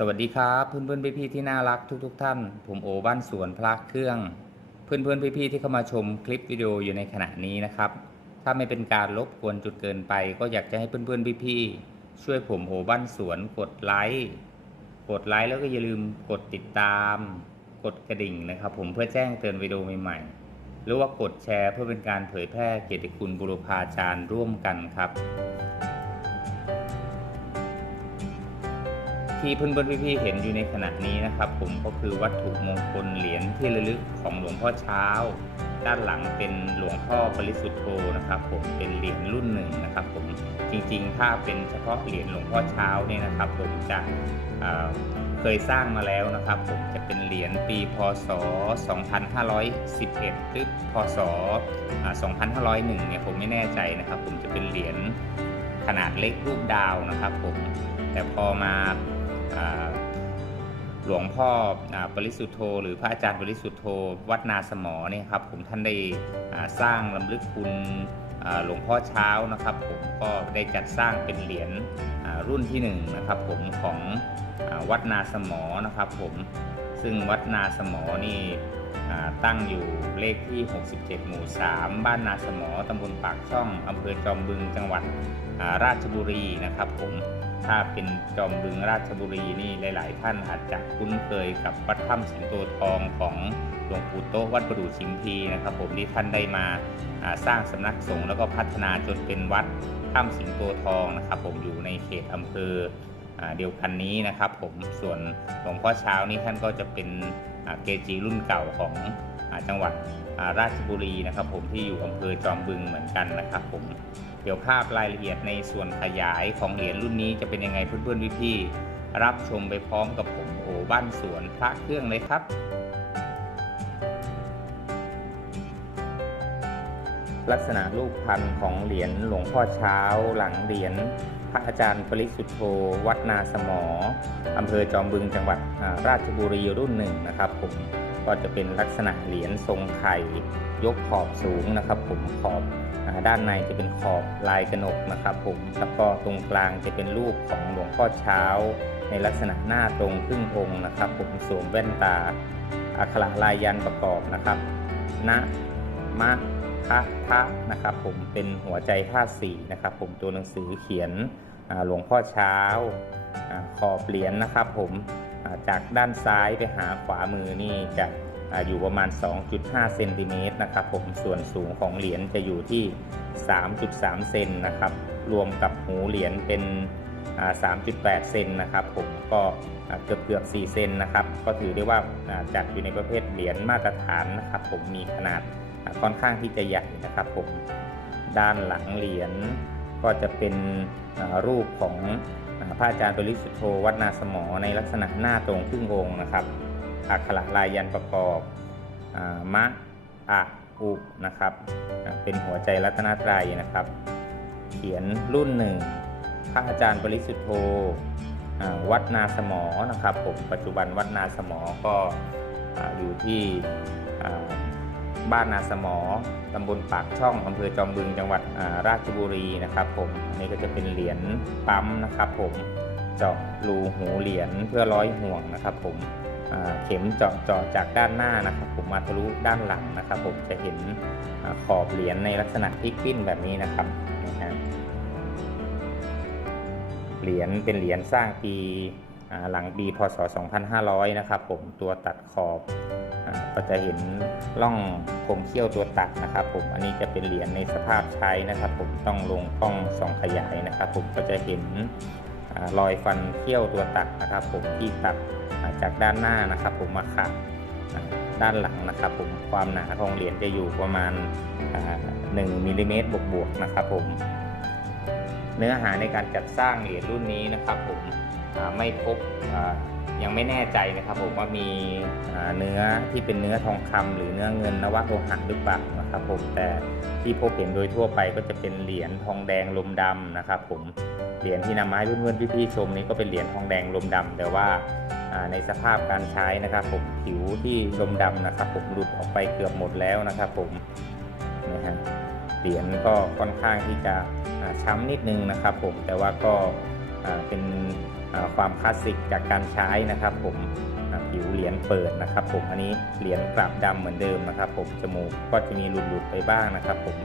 สวัสดีครับ เพื่อนเพื่อนพี่พี่ๆที่น่ารักทุกๆท่าน ผมโอบ้านสวนพระเครื่อง เพื่อนเพื่อนพี่พี่ๆที่เข้ามาชมคลิปวิดีโออยู่ในขณะนี้นะครับ ถ้าไม่เป็นการรบกวนจุดเกินไป ก็อยากจะให้เพื่อนเพื่อนพี่พี่ๆช่วยผมโอบ้านสวนกดไลค์กดไลค์แล้วก็อย่าลืมกดติดตาม กดกระดิ่งนะครับ ผมเพื่อแจ้งเตือนวิดีโอใหม่ๆหรือว่ากดแชร์เพื่อเป็นการเผยแพร่เกียรติคุณบุรพาจารย์ร่วมกันครับ ที่เพื่อนๆพี่ๆเห็นอยู่ในขณะนี้นะครับ ผมก็คือวัตถุมงคลเหรียญที่ระลึกของหลวงพ่อเช้า ด้านหลังเป็นหลวงพ่อปริสุทธโธนะครับ ผมเป็นเหรียญรุ่นหนึ่งนะครับ ผมจริงๆ ถ้าเป็นเฉพาะเหรียญหลวงพ่อเช้าเนี่ยนะครับ ผมจะเเคยสร้างมาแล้วนะครับ ผมจะเป็นเหรียญปีพศ 2511 หรือพศอ่า2501 เนี่ยผมไม่แน่ใจนะครับ ผมจะเป็นเหรียญขนาดเล็กรูปดาวนะครับ ผมแต่พอมา หลวงพ่ออปริสุทธโธ หรือพระอาจารย์ปริสุทธโธ วัดนาสมอเนี่ยครับผมท่านได้สร้างลำลึกคุณหลวงพ่อเช้านะครับผมก็ได้จัดสร้างเป็นเหรียญรุ่นที่หนึ่งนะครับผมของอวัดนาสมอนะครับผมซึ่งวัดนาสมอนี่ ตั้งอยู่เลขที่ 67 หมู่ 3 บ้านนาสมอตำบลปากช่องอำเภอจอมบึงจังหวัดราชบุรีนะครับผมถ้าเป็นจอมบึงราชบุรีนี่หลาย ๆ ท่านอาจจะคุ้นเคยกับวัดถ้ำสิงโตทองของหลวงปู่โตวัดประดู่ชิมพีนะครับ ผมที่ท่านได้มาสร้างสำนักสงฆ์แล้วก็พัฒนาจนเป็นวัดถ้ำสิงโตทองนะครับ ผมอยู่ในเขตอำเภอเดียวกันนี้นะครับ ผมส่วนหลวงพ่อเช้านี่ท่านก็จะเป็น เกจิรุ่นเก่าของอจังหวัดราชบุรีนะครับผมที่อยู่อำเภอจอมบึงเหมือนกันนะครับผมเดี๋ยวภาพรายละเอียดในส่วนขยายของเหรียญรุ่นนี้จะเป็นยังไงเพื่อนๆพี่ๆรับชมไปพร้อมกับผมโอบ้านสวนพระเครื่องเลยครับลักษณะรูปพันธ์ของเหรียญหลวงพ่อเช้าหลังเหรียญ ระอาจารย์ปริสุทธโธวัดนาสมออำเภอจอมบึงจังหวัดราชบุรีรุ่นหนึ่งนะครับ ผมก็จะเป็นลักษณะเหรียญทรงไข่ยกขอบสูงนะครับ ผมขอบด้านในจะเป็นขอบลายกระหนกนะครับ ผมแล้วก็ตรงกลางจะเป็นรูปของหลวงพ่อเช้า ในลักษณะหน้าตรงครึ่งองค์นะครับ ผมสวมแว่นตาอักขระลายยันประกอบนะครับนะมะพะทะนะครับผมเป็นหัวใจท่าตุสี่นะครับผมตัวหนังสือเขียน หลวงพ่อเช้าอขอบเหรียญนะครับผมจากด้านซ้ายไปหาขวามือนี่จะออยู่ประมาณ 2.5 เซนติเมตรนะครับผมส่วนสูงของเหรียญจะอยู่ที่ 3.3 เซนนะครับรวมกับหูเหรียญเป็น 3.8 เซนนะครับผมก็เกือบเกือบ 4 เซนนะครับก็ถือได้ว่าจัดอยู่ในประเภทเหรียญมาตรฐานนะครับผมมีขนาดค่อนข้างที่จะใหญ่นะครับผมด้านหลังเหรียญ ก็จะเป็นรูปของพระอาจารย์ปริสุทธโธวัดนาสมอในลักษณะหน้าตรงครึ่งองค์นะครับอักขระลายยันประกอบอมะอะอุนะครับ เป็นหัวใจรัตนตรัยนะครับ เขียนรุ่นหนึ่งพระอาจารย์ปริสุทธโธวัดนาสมอนะครับผมปัจจุบันวัดนาสมอก็ออยู่ที่ บ้านนาสมอตำบลปากช่องอำเภอจอมบึงจังหวัดราชบุรีนะครับผมอันนี้ก็จะเป็นเหรียญปั๊มนะครับผมเจาะรูหูเหรียญเพื่อร้อยห่วงนะครับผมเข็มเจาะเจาะจากด้านหน้านะครับผมมาทะลุด้านหลังนะครับผมจะเห็นอขอบเหรียญในลักษณะพลิกปิ้นแบบนี้นะครับเหรียญเป็นเหรียญสร้างปี หลังปีพศ 2500 นะครับผมตัวตัดขอบอก็จะเห็นร่องคมเขี้ยวตัวตัดนะครับผมอันนี้จะเป็นเหรียญในสภาพใช้นะครับผมต้องลงกล้องส่องขยายนะครับผมก็จะเห็นอรอยฟันเขี้ยวตัวตัดนะครับผมที่ตัดจากด้านหน้านะครับผมมาขัดด้านหลังนะครับผมความหนาของเหรียญจะอยู่ประมาณ1มิลลิเมตรบวกๆนะครับผมเนื้อหาในการจัดสร้างเหรียญรุ่นนี้นะครับผม ไม่พบยังไม่แน่ใจนะครับผมว่ามีเนื้อที่เป็นเนื้อทองคำหรือเนื้อเงินนวโลหะหรือเปล่านะครับผมแต่ที่พบเห็นโดยทั่วไปก็จะเป็นเหรียญทองแดงลมดำนะครับผมเหรียญที่นำมาให้เพื่อนๆพี่ๆชมนี้ก็เป็นเหรียญทองแดงลมดำแต่ว่าในสภาพการใช้นะครับ ผมผิวที่ลมดำนะครับ ผมหลุดออกไปเกือบหมดแล้วนะครับ ผมนะฮะเหรียญก็ค่อนข้างที่จะช้ำนิดนึงนะครับ ผมแต่ว่าก็ เป็นความคลาสสิกจากการใช้นะครับ ผมผิวเหรียญเปิดนะครับ ผมอันนี้เหรียญกลับดำเหมือนเดิมนะครับ ผมจมูกก็จะมีหลุดๆไปบ้างนะครับ ผม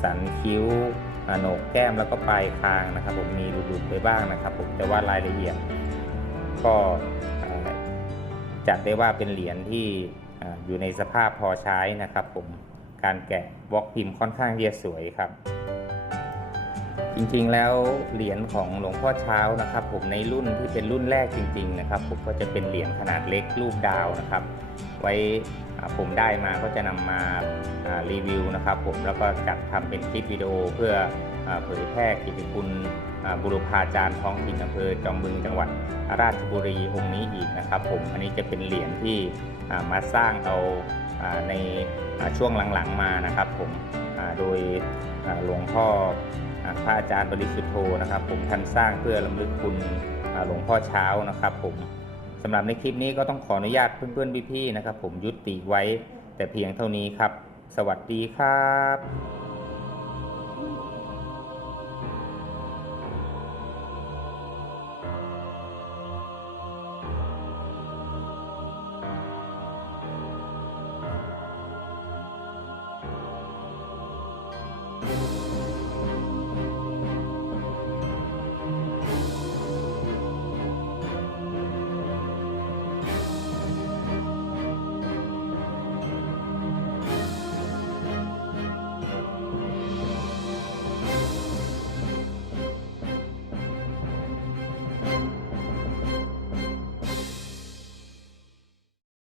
สันคิ้วโหนกแก้มแล้วก็ปลายคางนะครับ ผมมีหลุดๆไปบ้างนะครับ ผมแต่ว่ารายละเอียดก็จัดได้ว่าเป็นเหรียญที่อ่าอยู่ในสภาพพอใช้นะครับ ผมการแกะบล็อกพิมพ์ค่อนข้างที่จะสวยครับ จริงๆแล้วเหรียญของหลวงพ่อเช้านะครับ ผมในรุ่นที่เป็นรุ่นแรกจริง ๆ นะครับ ผมก็จะเป็นเหรียญขนาดเล็กรูปดาวนะครับ ไว้ผมได้มาก็จะนำมาอ่ารีวิวนะครับ ผมแล้วก็จัดทำเป็นคลิปวิดีโอเพื่อเผยแพร่กิติคุณบุรพาจารย์ท้องถิ่นอำเภอจอมบึงจังหวัดราชบุรีองค์นี้อีกนะครับ ผมอันนี้จะเป็นเหรียญที่มาสร้างเอาในช่วงหลังๆมานะครับ ผมโดยหลวงพ่อ พระอาจารย์บริสุทธโธนะครับ ผมท่านสร้างเพื่อลำลึกคุณหลวงพ่อเช้านะครับ ผมสำหรับในคลิปนี้ก็ต้องขออนุญาตเพื่อนๆพี่ๆนะครับ ผมยุติไว้แต่เพียงเท่านี้ครับ สวัสดีครับ